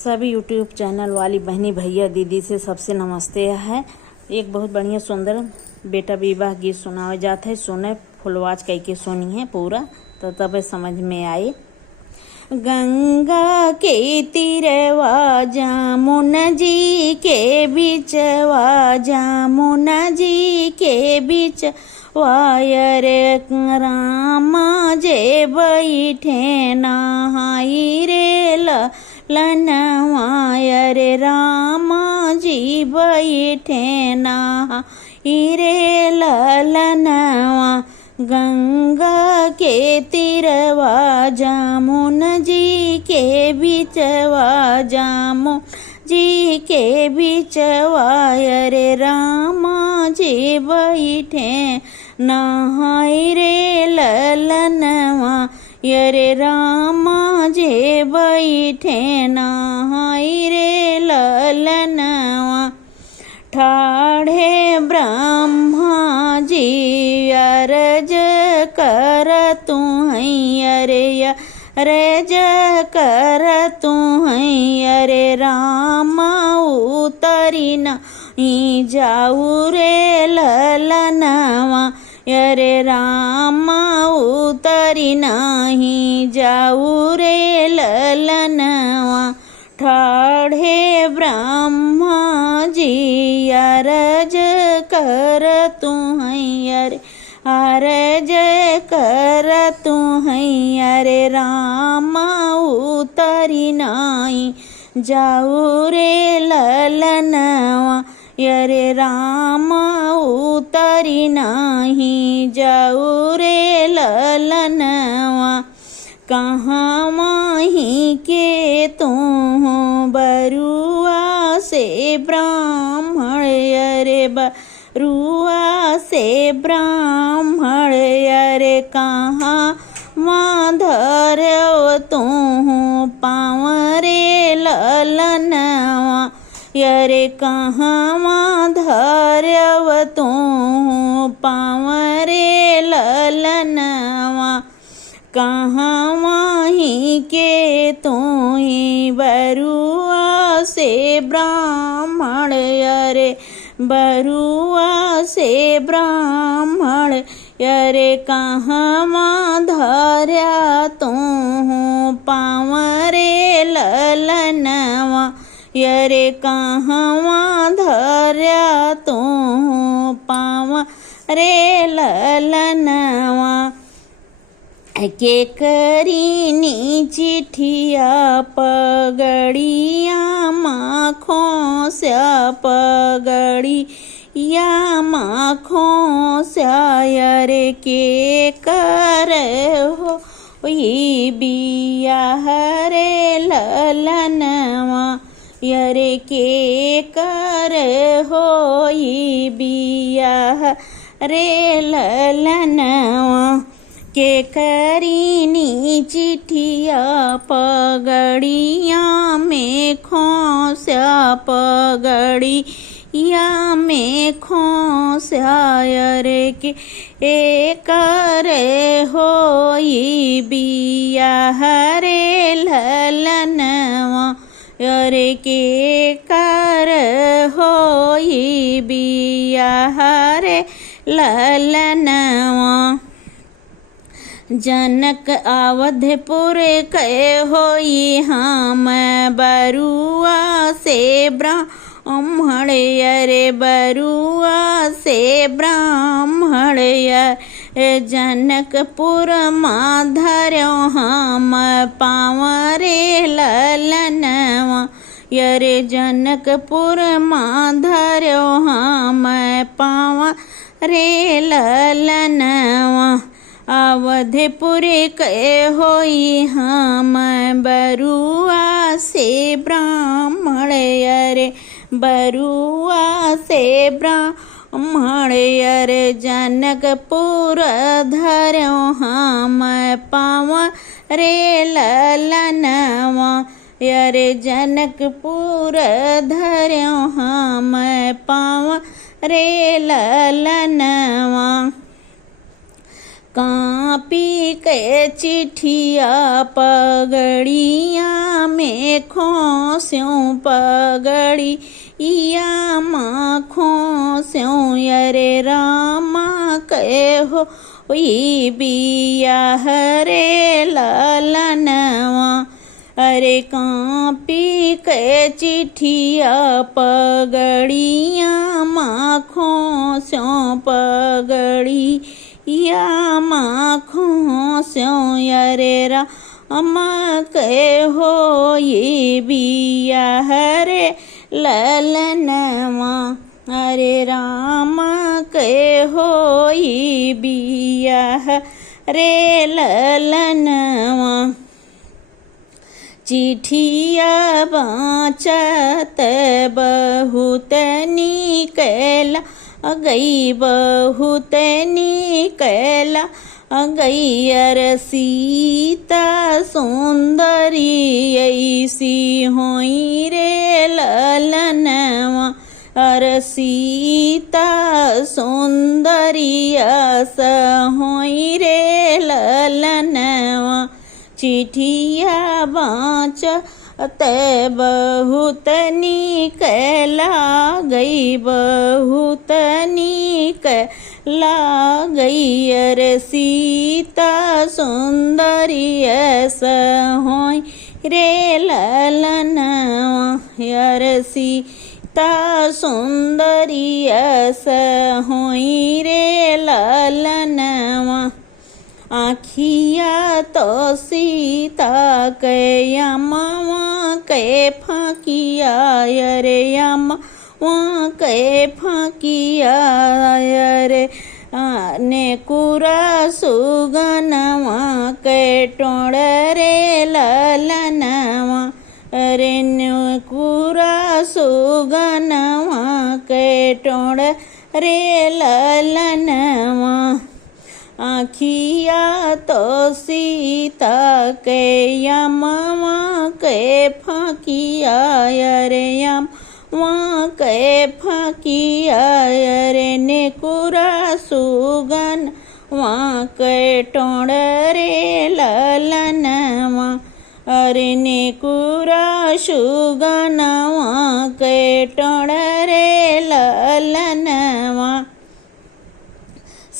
सभी YouTube channel वाली बहनी भैया दीदी से सबसे नमस्ते है। एक बहुत बढ़िया सुंदर बेटा विवाह गीत सुनावे जात है। सुने फुलवाज कह के सुनी है पूरा तो तब समझ में आए। गंगा के तीरवा जमुना जी के बीचवा, जमुना जी के बीच वायर रामा जे बैठे नहाई रे लनवायर रामा जी बैठे नहाई रे लनवा। गंगा के तीरवा जमुना जी के बीचवा, जमुना जी के बीचवा अरे रामा जी बैठे नहाई रे ललनवा। अरे रामा जी बैठे नहाई रे ललनवा। ठाढ़े ब्रह्मा जी अरज कर तू अरे अरज कर तू अरे रामा उतरी नहीं जाऊ रे ललनवा। अरे रामा उतरी नहीं जाऊ रे ललनवा। ठाढ़े ब्रह्मा जी अरज कर तू अरे अरज कर तू अरे रामा उतरी नहीं जाऊ रे ललनवा। अरे रामा उतरी नहीं जाऊ रे ललनवा। कहाँ माही के तू बरुआ से ब्राह्मण अरे बरुआ से ब्राह्मण अरे कहाँ माधर तू पावरे ललनवा। अरे कहाँ माधर तू पावरे ललनवा। कहाँ माही के तू बरुआ से ब्राह्मण अरे बरुआ से ब्राह्मण अरे कहाँ माधर्या तू पावरे ललनवा। अरे कहाँ माधर्या तू पावरे ललनवा। के करीनी चिठिया पगड़िया माखों से पगड़िया माखों से अरे के कर हो ये बियाह रे ललनवा। अरे के कर हो ये बियाह रे ललनवा। के करीनी चिठिया पगड़िया में खोस्या पगड़िया में खोस्या अरे के कर हो ये बियाह रे ललनवा। अरे के कर हो ये बियाह रे ललनवा। जनक अवधपुर कहे होई हम बरुआ से ब्राह्मण अरे बरुआ से ब्राह्मण जनकपुर माधर्यो हम पावरे ललनवा। अरे जनकपुर माधर्यो हम पावरे ललनवा। अवधपुर कहे होई हम बरुआ से ब्राह्मण अरे बरुआ से ब्राह्मण अरे जनकपुर धर्यो हम पावरे ललनवा। अरे जनकपुर धर्यो हम पावरे ललनवा। कापी के चिठिया पगड़िया में खोस्यों पगड़िया माँ खोस्यों अरे रामा कहो ई बियाह रे ललनवा। अरे कापी के चिठिया पगड़िया माँ खोस्यों पगड़िया माँ खोस्यों अरे रामा कहो ये बियाह रे ललनवा। अरे रामा कहो ये बियाह रे ललनवा। चिठिया बाँचत बहुत निकला गई बहुत निकला गई अर सीता सुंदरी ऐसी होई रे ललनवा। अर सीता सुंदरी ऐसा होई रे ललनवा। चिठिया बाँचत बहुत निकला गई बहुत निकला गई अर सीता सुंदरी ऐसा होई रे ललनवा। अर सीता सुंदरी ऐसा होई रे ललनवा। आखिया तो सीता के यमवा के फाकिया अरे यमवा के फाकिया अरे ने कुरा सुगनवा के टोड़ रे ललनवा। अरे ने कुरा सुगनवा के टोड़ रे ललनवा। आखिया तो सीता के यमवा के फाकिया अरे यमवा के फाकिया अरे ने कुरा सुगनवा के टोड़ रे ललनवा। अरे ने कुरा सुगनवा के टोड़ रे ललनवा।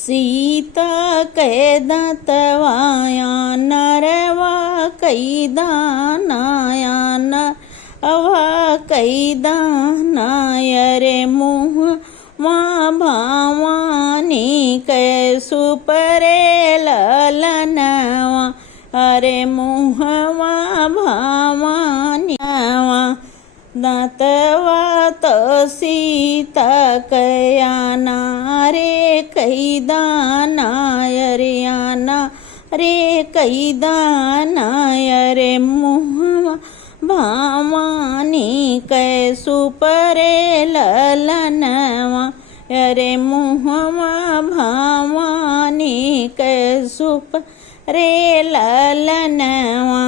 सीता के दाँतवाया नरवा कई दानाया नरवा कई दानाया रे मुँह माँ भावानी के सुपरे ललनवा। अरे मुँह माँ भावानी दाँतवा तो सीता कयाना रे कई दाना अरे आना रे कई दाना अरे मुँह भावानी कै सुपरे ललनवा। अरे मुँहवा भावानी कै सुपरे ललनवा।